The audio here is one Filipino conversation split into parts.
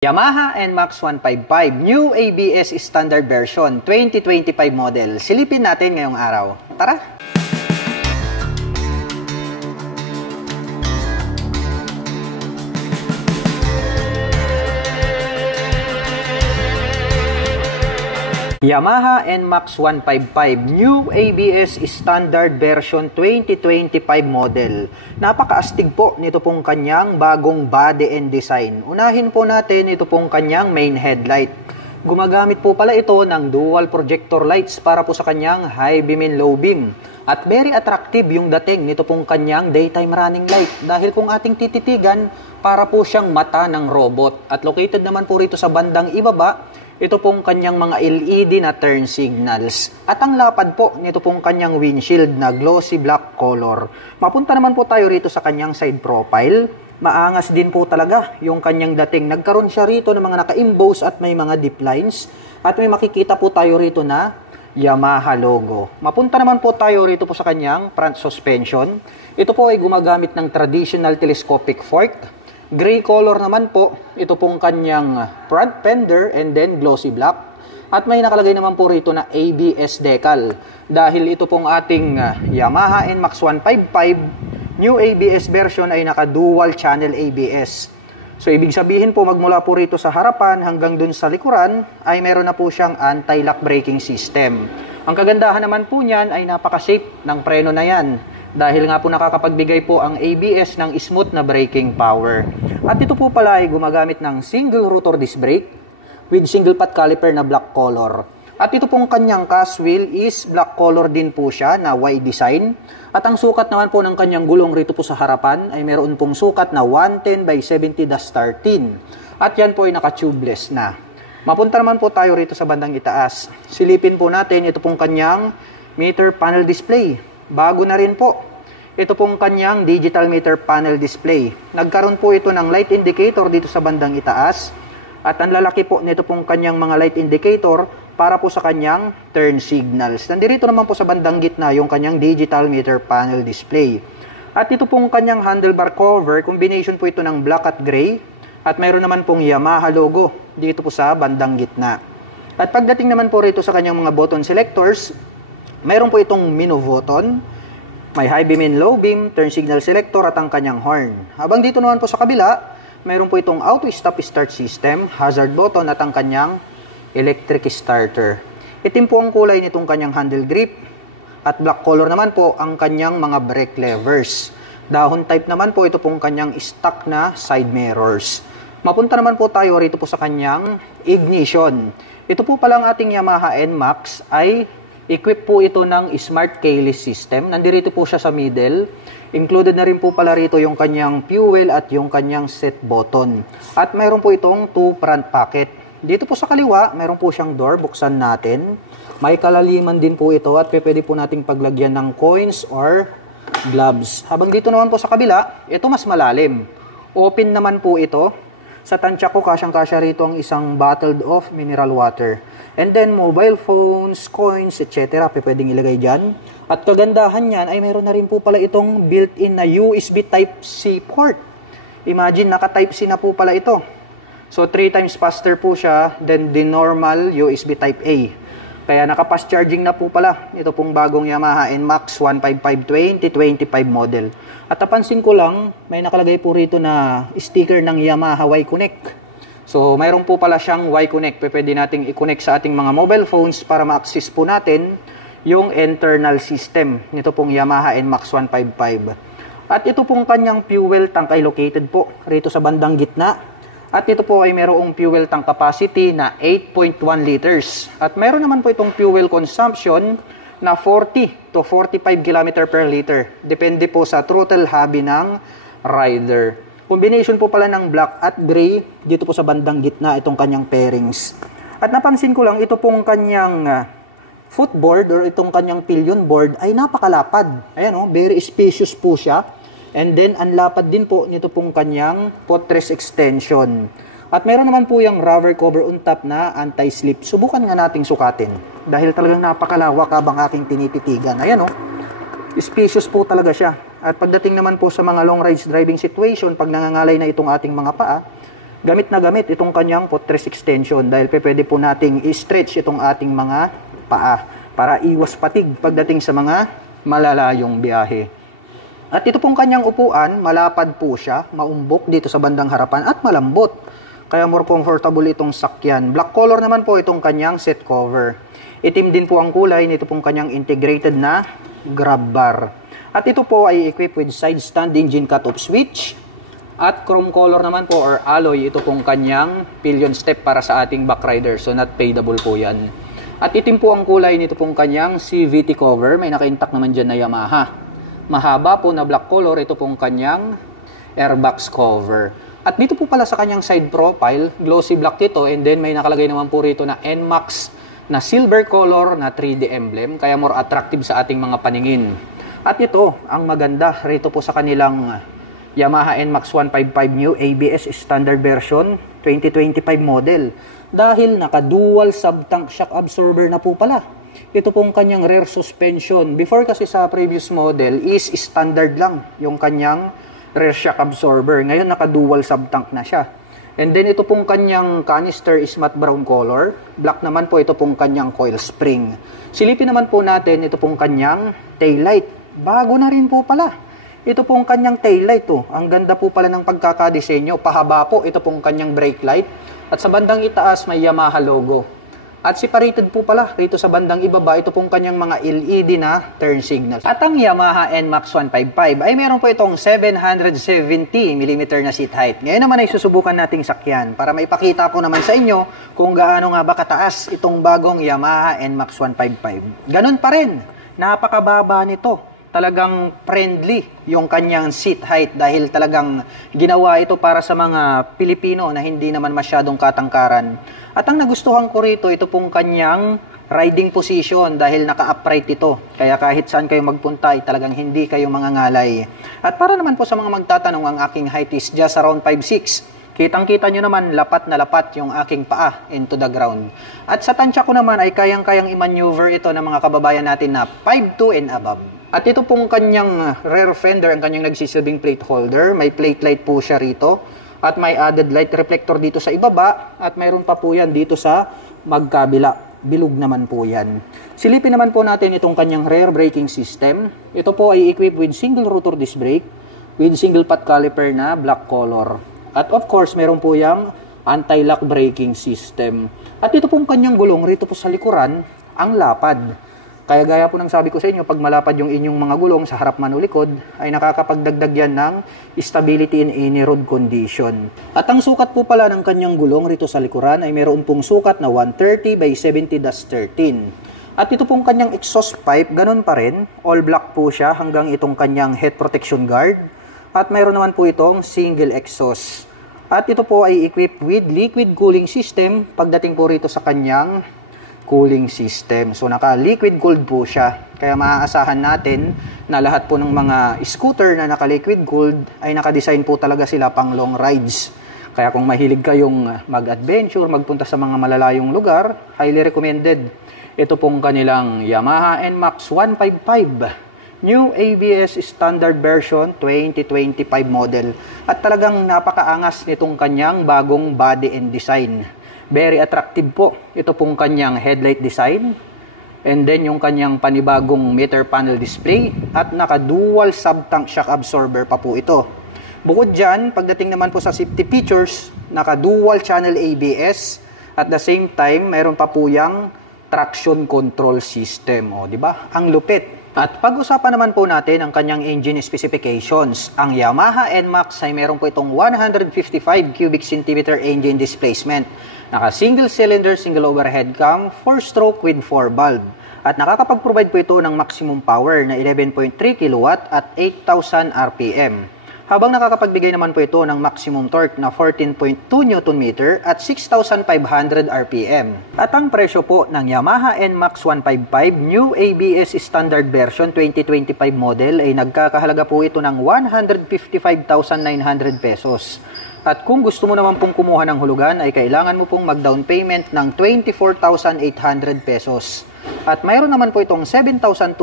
Yamaha NMAX 155 New ABS Standard Version 2025 model. Silipin natin ngayong araw. Tara! Yamaha NMAX 155 New ABS Standard Version 2025 model. Napakaastig po nito pong kanyang bagong body and design. Unahin po natin ito pong kanyang main headlight. Gumagamit po pala ito ng dual projector lights para po sa kanyang high beam and low beam. At very attractive yung dating nito pong kanyang daytime running light. Dahil kung ating tititigan, para po siyang mata ng robot. At located naman po rito sa bandang ibaba, ito pong kanyang mga LED na turn signals. At ang lapad po nito pong kanyang windshield na glossy black color. Mapunta naman po tayo rito sa kanyang side profile. Maangas din po talaga yung kanyang dating. Nagkaroon siya rito ng mga naka-emboss at may mga deep lines. At may makikita po tayo rito na Yamaha logo. Mapunta naman po tayo rito po sa kanyang front suspension. Ito po ay gumagamit ng traditional telescopic fork. Gray color naman po, ito pong kanyang front fender and then glossy black. At may nakalagay naman po rito na ABS decal. Dahil ito pong ating Yamaha NMAX 155 New ABS version ay naka-dual channel ABS. So ibig sabihin po magmula po rito sa harapan hanggang dun sa likuran ay meron na po siyang anti-lock braking system. Ang kagandahan naman po niyan ay napaka-safe ng preno na yan. Dahil nga po nakakapagbigay po ang ABS ng smooth na braking power. At ito po pala ay gumagamit ng single rotor disc brake with single pot caliper na black color. At ito pong kanyang cast wheel is black color din po siya na Y design. At ang sukat naman po ng kanyang gulong rito po sa harapan ay meron pong sukat na 110 by 70-13. At yan po ay naka-tubeless na. Mapunta naman po tayo rito sa bandang itaas. Silipin po natin ito pong kanyang meter panel display. Bago na rin po. Ito pong kanyang digital meter panel display. Nagkaroon po ito ng light indicator dito sa bandang itaas. At ang lalaki po nito pong kanyang mga light indicator para po sa kanyang turn signals. Nandito naman po sa bandang gitna yung kanyang digital meter panel display. At ito pong kanyang handlebar cover, combination po ito ng black at gray. At mayroon naman pong Yamaha logo dito po sa bandang gitna. At pagdating naman po rito sa kanyang mga button selectors, mayroon po itong menu button, may high beam and low beam, turn signal selector at ang kanyang horn. Habang dito naman po sa kabila, mayroon po itong auto stop start system, hazard button at ang kanyang electric starter. Itim po ang kulay nitong kanyang handle grip at black color naman po ang kanyang mga brake levers. Dahon type naman po ito pong kanyang stock na side mirrors. Mapunta naman po tayo rito po sa kanyang ignition. Ito po palang ating Yamaha NMAX ay equip po ito ng smart keyless system. Nandito po siya sa middle. Included na rin po pala rito yung kanyang fuel at yung kanyang set button. At mayroon po itong 2 front pocket. Dito po sa kaliwa, mayroon po siyang door. Buksan natin. May kalaliman din po ito at pwede po nating paglagyan ng coins or gloves. Habang dito naman po sa kabila, ito mas malalim. Open naman po ito. Sa tansya ko, kasyang-kasya rito ang isang bottled off mineral water. And then, mobile phones, coins, etc. Pwedeng ilagay dyan. At kagandahan yan ay mayroon na rin po pala itong built-in na USB Type-C port. Imagine, naka-Type-C na po pala ito. So, 3 times faster po siya than the normal USB Type-A. Kaya naka-fast charging na po pala. Ito pong bagong Yamaha NMAX 155 2025 model. At napansin ko lang, may nakalagay po rito na sticker ng Yamaha Y-Connect. So, mayroon po pala siyang Y-Connect. Pwede nating i-connect sa ating mga mobile phones para ma-access po natin yung internal system nito pong Yamaha NMAX 155. At ito pong kanyang fuel tank ay located po rito sa bandang gitna. At ito po ay mayroong fuel tank capacity na 8.1 liters. At mayroon naman po itong fuel consumption na 40 to 45 km per liter. Depende po sa throttle hobby ng rider. Combination po pala ng black at gray dito po sa bandang gitna itong kanyang pairings. At napansin ko lang ito pong kanyang footboard or itong kanyang pillion board ay napakalapad. Ayan o, very spacious po siya. And then, ang lapad din po nito pong kanyang footrest extension. At meron naman po yung rubber cover on top na anti-slip. Subukan nga nating sukatin. Dahil talagang napakalawak habang aking tinititigan. Ayan o, spacious po talaga siya. At pagdating naman po sa mga long rides driving situation, pag nangangalay na itong ating mga paa, Gamit na gamit itong kanyang footrest extension dahil pwede po nating i-stretch itong ating mga paa para iwas patig pagdating sa mga malalayong biyahe. At ito pong kanyang upuan, malapad po siya, maumbok dito sa bandang harapan at malambot. Kaya more comfortable itong sakyan. Black color naman po itong kanyang seat cover. Itim din po ang kulay nito pong kanyang integrated na grab bar. At ito po ay equipped with side stand engine cut-off switch. At chrome color naman po or alloy, ito pong kanyang pillion step para sa ating back rider. So not fadable po yan. At itim po ang kulay nito pong kanyang CVT cover. May naka-intact naman dyan na Yamaha. Mahaba po na black color, ito pong kanyang airbox cover. At dito po pala sa kanyang side profile, glossy black dito. And then may nakalagay naman po rito na NMAX na silver color na 3D emblem. Kaya more attractive sa ating mga paningin. At ito, ang maganda rito po sa kanilang Yamaha NMAX 155 New ABS Standard Version 2025 model. Dahil naka-dual sub-tank shock absorber na po pala. Ito pong kanyang rear suspension. Before kasi sa previous model is standard lang yung kanyang rear shock absorber. Ngayon naka-dual sub-tank na siya. And then ito pong kanyang canister is matte brown color. Black naman po ito pong kanyang coil spring. Silipin naman po natin ito pong kanyang taillight. Bago na rin po pala. Ito pong kanyang taillight. Ang ganda po pala ng pagkakadesenyo. Pahaba po ito pong kanyang brake light. At sa bandang itaas may Yamaha logo. At separated po pala rito sa bandang ibaba ito pong kanyang mga LED na turn signals. At ang Yamaha NMAX 155 ay meron po itong 770mm na seat height. Ngayon naman ay susubukan nating sakyan para maipakita ko naman sa inyo kung gaano nga ba kataas itong bagong Yamaha NMAX 155. Ganun pa rin, napakababa nito. Talagang friendly yung kanyang seat height dahil talagang ginawa ito para sa mga Pilipino na hindi naman masyadong katangkaran. At ang nagustuhan ko rito, ito pong kanyang riding position dahil naka-upright ito. Kaya kahit saan kayo magpunta ay talagang hindi kayo mangangalay. At para naman po sa mga magtatanong, ang aking height is just around 5'6". Kitang-kita nyo naman, lapat na lapat yung aking paa into the ground. At sa tansya ko naman ay kayang-kayang i-maneuver ito ng mga kababayan natin na 5'2" and above. At ito pong kanyang rear fender, ang kanyang nagsisilbing plate holder. May plate light po siya rito. At may added light reflector dito sa ibaba. At mayroon pa po yan dito sa magkabila. Bilog naman po yan. Silipin naman po natin itong kanyang rear braking system. Ito po ay equipped with single rotor disc brake with single pot caliper na black color. At of course, meron po yung anti-lock braking system. At ito pong kanyang gulong rito po sa likuran, ang lapad. Kaya gaya po ng sabi ko sa inyo, pag malapad yung inyong mga gulong sa harap man o likod, ay nakakapagdagdag yan ng stability in any road condition. At ang sukat po pala ng kanyang gulong rito sa likuran ay meron pong sukat na 130 by 70-13. At ito pong kanyang exhaust pipe, ganun pa rin. All black po siya hanggang itong kanyang head protection guard. At mayroon naman po itong single exhaust. At ito po ay equipped with liquid cooling system pagdating po rito sa kanyang cooling system. So naka-liquid cooled po siya. Kaya maaasahan natin na lahat po ng mga scooter na naka-liquid cooled ay naka-design po talaga sila pang long rides. Kaya kung mahilig kayong mag-adventure, magpunta sa mga malalayong lugar, highly recommended. Ito pong kanilang Yamaha NMAX 155. New ABS Standard Version 2025 model. At talagang napakaangas nitong kanyang bagong body and design. Very attractive po. Ito pong kanyang headlight design. And then yung kanyang panibagong meter panel display. At naka-dual sub-tank shock absorber pa po ito. Bukod dyan, pagdating naman po sa safety features, naka-dual channel ABS. At the same time, mayroon pa po yung traction control system. O, di ba? Ang lupit. At pag-usapan naman po natin ang kanyang engine specifications. Ang Yamaha NMAX ay meron po itong 155 cubic centimeter engine displacement. Naka single cylinder, single overhead cam, 4-stroke with 4 valve. At nakakapag-provide po ito ng maximum power na 11.3 kW at 8,000 RPM. Habang nakakapagbigay naman po ito ng maximum torque na 14.2 Nm at 6,500 RPM. At ang presyo po ng Yamaha NMAX 155 New ABS Standard Version 2025 model ay nagkakahalaga po ito ng 155,900 pesos. At kung gusto mo naman pong kumuha ng hulugan ay kailangan mo pong mag-down payment ng 24,800 pesos. At mayroon naman po itong 7,244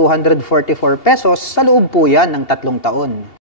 pesos sa loob po yan ng 3 taon.